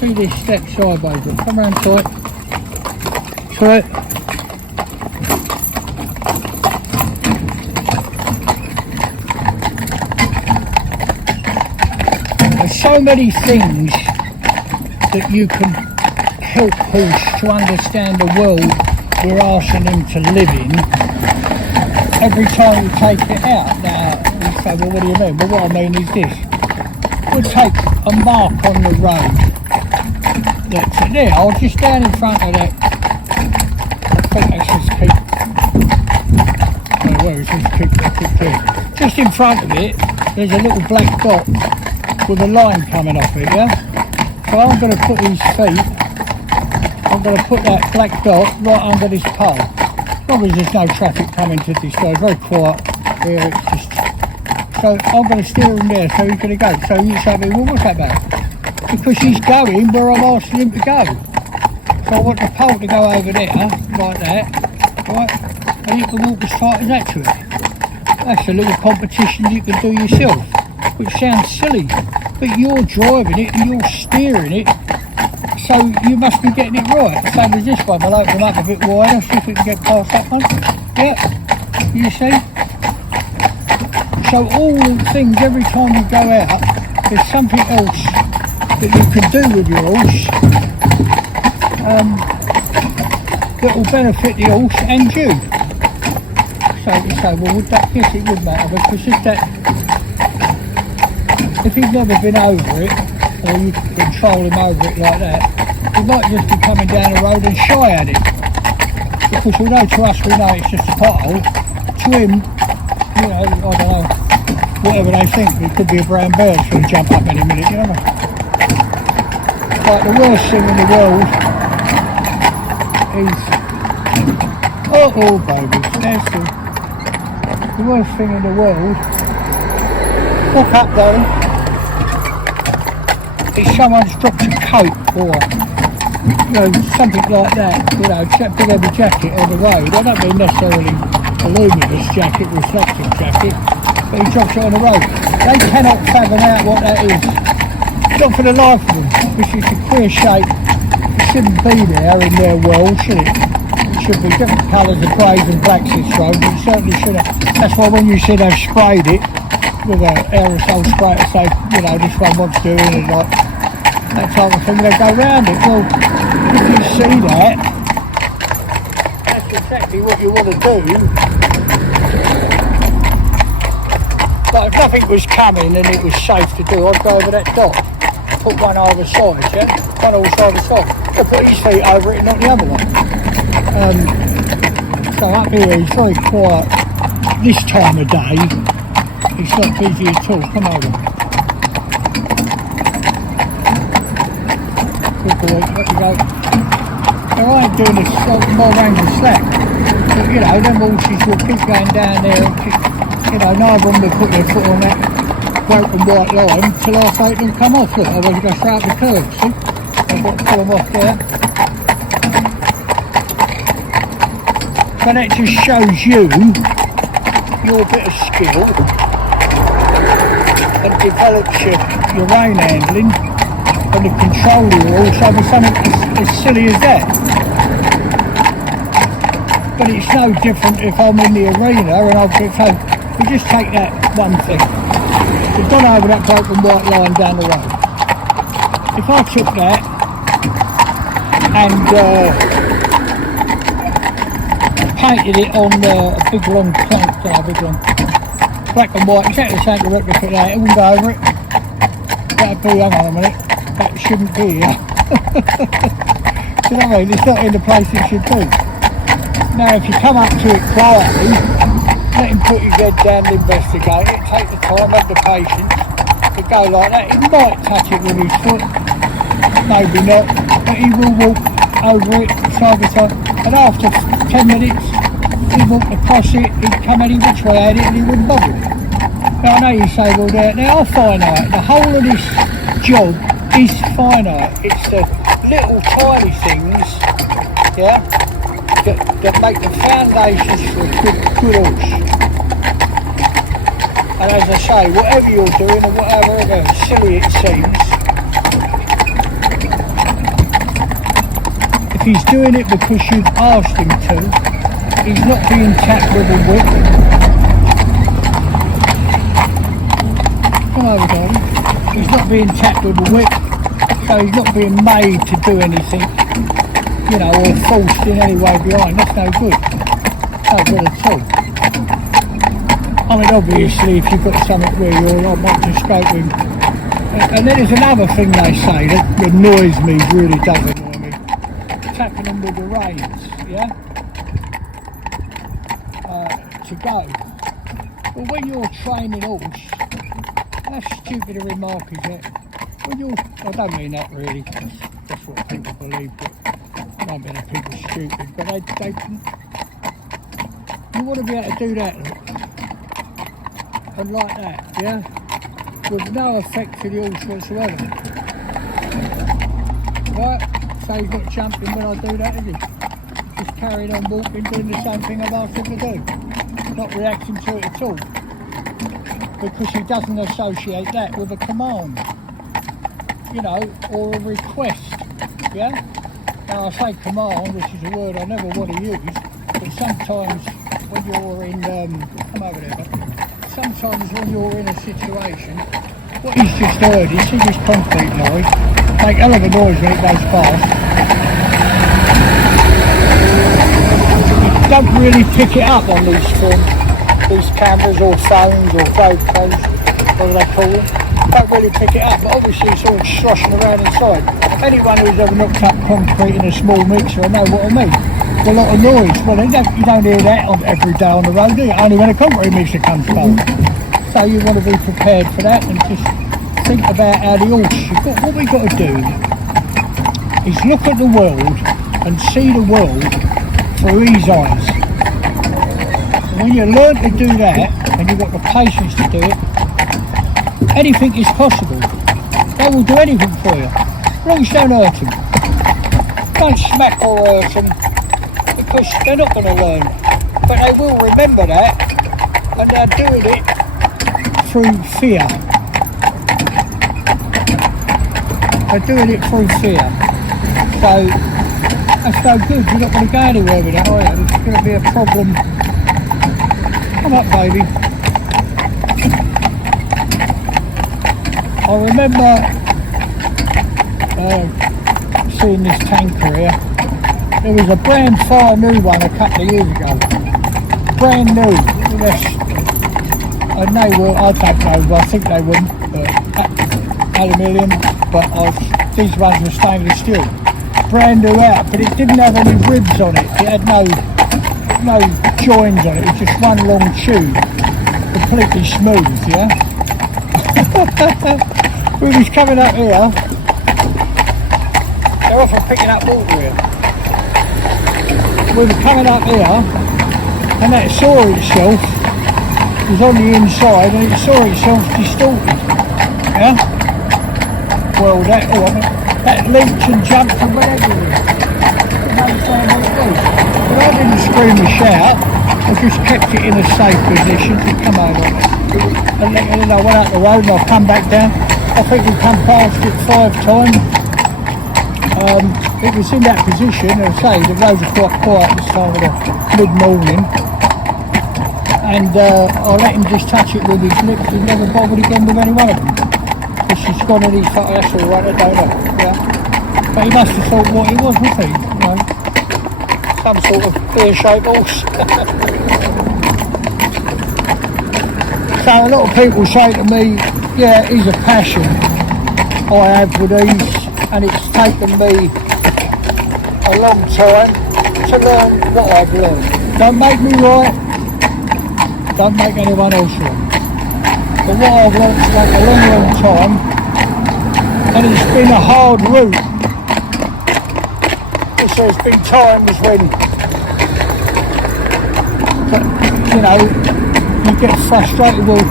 see this step sideways. Come round tight. To it. There's so many things that you can help horse to understand the world we're asking him to live in every time we take it out. Now, you say, well, what do you mean? Well, what I mean is this. We'll take a mark on the road. That's there. I'll just stand in front of that. I think that's just keep. Oh, where is this? Keep there. Just in front of it, there's a little black dot with a line coming off it, yeah? So I'm going to put his feet. I'm going to put that black dot right under this pole. As long as there's no traffic coming to this guy, it's very quiet here, it's just... So I'm going to steer him there, so he's going to go. So you say to me, well, what's that about? Because he's going where I'm asking him to go. So I want the pole to go over there, like that, right? And you can walk as tight as that to it. That's a little competition you can do yourself, which sounds silly, but you're driving it and you're steering it. So you must be getting it right. Same as this one. I'll open them up a bit wider, see if we can get past that one. Yeah, you see? So all the things, every time you go out, there's something else that you can do with your horse that will benefit the horse and you. So you say, well, would that, yes, it would matter, because if he's never been over it, or you control him over it like that, he might just be coming down the road and shy at it. Because although to us we know it's just a pothole, to him, you know, I don't know, whatever they think, it could be a brown bear that's going to jump up any minute, you know. Like the worst thing in the world is, oh baby, there's the worst thing in the world, walk up darling, if someone's dropped a coat or, you know, something like that, you know, big heavy jacket on the road. I don't mean necessarily a luminous jacket, reflective jacket, but he drops it on the road. They cannot fathom out what that is. Not for the life of them. This is a queer shape. It shouldn't be there in their world, should it? It should be different colours of greys and blacks this road, but it certainly shouldn't. That's why when you said they've sprayed it with an aerosol spray to say, you know, this one wants doing and like that type of thing, they go round it. Well, if you see that, that's exactly what you want to do. But if nothing was coming and it was safe to do, I'd go over that dot, put one either side, yeah? One on either side. I'd put his feet over it and not the other one. So up here he's very quiet this time of day. It's not busy at all. Come over. Good boy. Let me go. So I ain't doing this more range of slack. But you know, them horses will keep going down there and keep, you know, neither of them will put their foot on that broken white line till I say them come off. Look, otherwise you go straight up the curve, see? I've got to pull them off there. So that just shows you your bit of skill and develops your rein handling and the control of your horse over something as silly as that. But it's no different if I'm in the arena and I've got, so we just take that one thing. We've gone over that broken white line down the road. If I took that and painted it on a big long plank, black and white, exactly the same to replicate that, it wouldn't go over it. That'd be, hang on a minute, that shouldn't be here. Do you know what I mean? It's not in the place it should be. Now if you come up to it quietly, let him put his head down and investigate it, take the time, have the patience to go like that. He might touch it with his foot, maybe not, but he will walk over it side by side, and after 10 minutes he'd walk across it, he'd come any which way at it and he wouldn't bother it. Now I know you say, well they are finite, the whole of this job is finite. It's the little tiny things, yeah, that make the foundations for a good horse. And as I say, whatever you're doing and whatever silly it seems, If he's doing it because you've asked him to, he's not being tapped with a whip. Come over, darling. He's not being tapped with a whip, so he's not being made to do anything, you know, or forced in any way behind. That's no good. No good at all. I mean, obviously, if you've got something where you're not want to stroke him. And then there's another thing they say that annoys me, really does annoy me. Tapping them with the reins, yeah? To go. But when you're training horse, how stupid a remark is that? When you're, I don't mean that really, that's what people believe, but I don't mean that people are stupid, but they you want to be able to do that, and like that, yeah? With no effect to the horse whatsoever. Right? So he's not jumping when I do that, is he? Just carrying on walking, doing the same thing I've asked him to do. Not reacting to it at all. Because he doesn't associate that with a command. You know, or a request. Yeah? Now I say command, which is a word I never want to use, but sometimes when you're in, come over there, but sometimes when you're in a situation, what he's just heard, you see this concrete lorry, make a hell of a noise when it goes past. You don't really pick it up on these cameras or phones or GoPros, whatever they call them. Don't really pick it up, but obviously it's all sloshing around inside. Anyone who's ever knocked up concrete in a small mixer will know what I mean. It's a lot of noise. Well, you don't hear that every day on the road, do you? Only when a concrete mixer comes along. So you want to be prepared for that and just think about how the horse, what we've got to do is look at the world and see the world through his eyes. And when you learn to do that, and you've got the patience to do it, anything is possible. They will do anything for you, as long as you don't hurt them. Don't smack or hurt them, because they're not going to learn. But they will remember that, and they're doing it through fear. They're doing it through fear. So, that's no good. You're not going to go anywhere with that, are you? It's going to be a problem. Come up, baby. I remember seeing this tanker here. There was a brand fire new one a couple of years ago. Brand new. And they were, I don't know, I think they were aluminium, but these ones were stainless steel. Brand new out, but it didn't have any ribs on it. It had no joins on it. It was just one long tube, completely smooth, yeah? We was coming up here. They're often picking up water here. We were coming up here, and that saw itself. It was on the inside, and it saw itself distorted. Yeah. Well, that leaped and jumped and went everywhere. But I didn't scream and shout. I just kept it in a safe position to come over. And then I went out the road and I come back down. I think we come past it 5 times. It was in that position, as I say, the roads are quite quiet this time of the mid-morning. And I let him just touch it with his lips and never bothered again with any one of them. Because she's gone and he thought, that's all right, I don't know. Yeah. But he must have thought what he was, wasn't he? You know, some sort of pear-shaped horse. So a lot of people say to me, yeah, he's a passion I have with these, and it's taken me a long time to learn what I've learned. Don't make me right, don't make anyone else right. But what I've learned for like a long time, and it's been a hard route. So there's been times when, you know, you get frustrated. Well,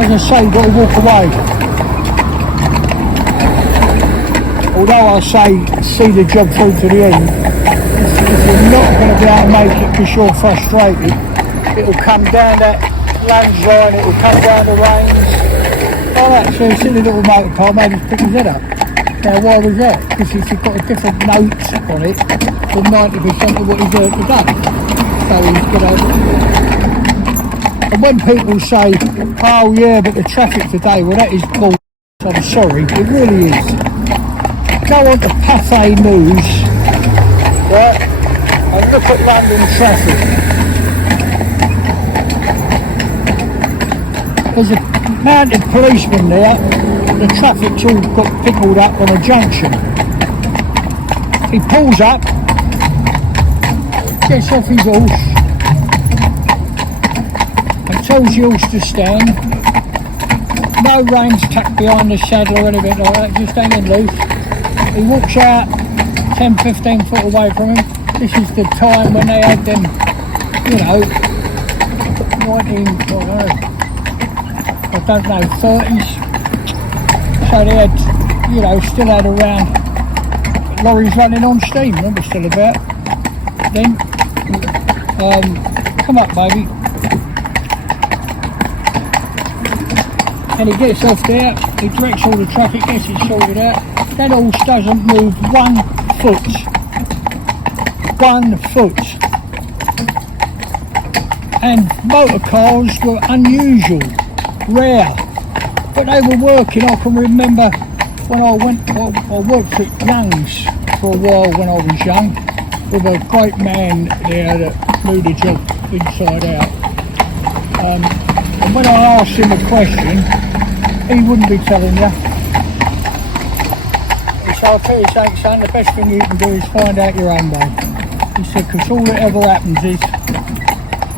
as I say, you've got to walk away. Although I say see the job through to the end, if you're not going to be able to make it because you're frustrated, it'll come down that range line, it'll come down the reins. Oh, that's a silly little motor car, made his pick his head up. Now why was that? Because he's got a different note on it than 90% of what he's heard today. So he's, you know, and when people say, oh yeah, but the traffic today, well that is bull. I'm sorry, it really is. Go on to Pathé News, right, and look at London traffic. There's a mounted policeman there. The traffic's all got pickled up on a junction. He pulls up, gets off his horse, and tells the horse to stand. No reins tucked behind the saddle or anything like that, just hanging loose. He walks out 10-15 foot away from him. This is the time when they had them, you know, 30s. So they had, you know, still had around lorries running on steam, they were still about. Then, come up baby. And he gets off there, he directs all the traffic, gets it sorted out. That horse doesn't move 1 foot. 1 foot. And motor cars were unusual, rare. But they were working. I can remember when I worked at Young's for a while when I was young, with a great man there that knew the job inside out. And when I asked him a question, he wouldn't be telling you. He said, I'll tell you something, son, the best thing you can do is find out your own way. He said, because all that ever happens is,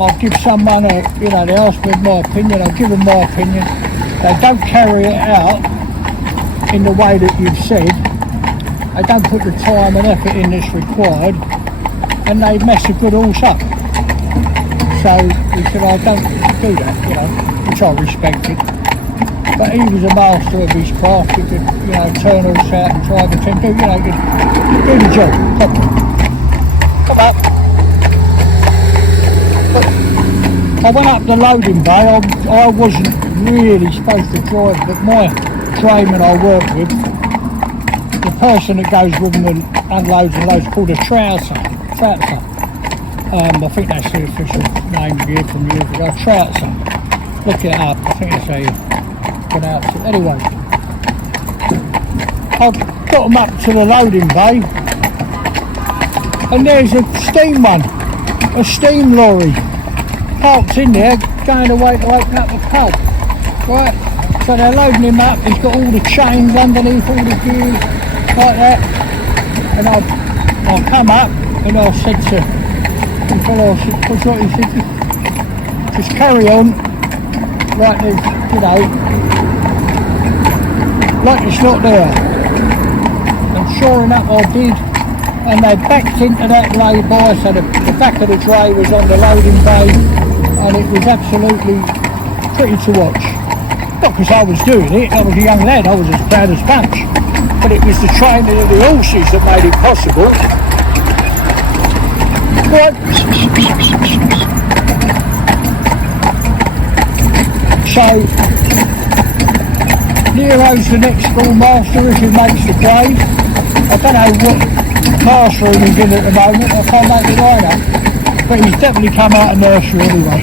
I'll give someone a, you know, they ask me my opinion, I'll give them my opinion. They don't carry it out in the way that you've said. They don't put the time and effort in that's required, and they mess a good horse up. So he said, I don't do that, you know, which I respected. But he was a master of his craft. He could, you know, turn horse out and drive the team, do, you know, do the job properly. Come up. I went up the loading bay. I wasn't really supposed to drive, but my drayman I work with, the person that goes with them and unloads and loads, called a trouser. I think that's the official name here from years ago. Trouser. Look it up. I think that's how you pronounce it. Anyway, I got them up to the loading bay, and there's a steam lorry. Parked in there, going away to open up the pub. Right, so they're loading him up, he's got all the chains underneath, all the gears, like that. And I come up and I said to the fellow, I said, what's what? He said, just carry on, like there's, you know, like it's not there. And sure enough I did. And they backed into that lay-by, so the back of the tray was on the loading bay, and it was absolutely pretty to watch. Not because I was doing it, I was a young lad, I was as proud as punch. But it was the training of the horses that made it possible. Right. So, Nero's the next schoolmaster if he makes the grade. I don't know what classroom he's in at the moment, I can't make it either. But he's definitely come out of nursery anyway.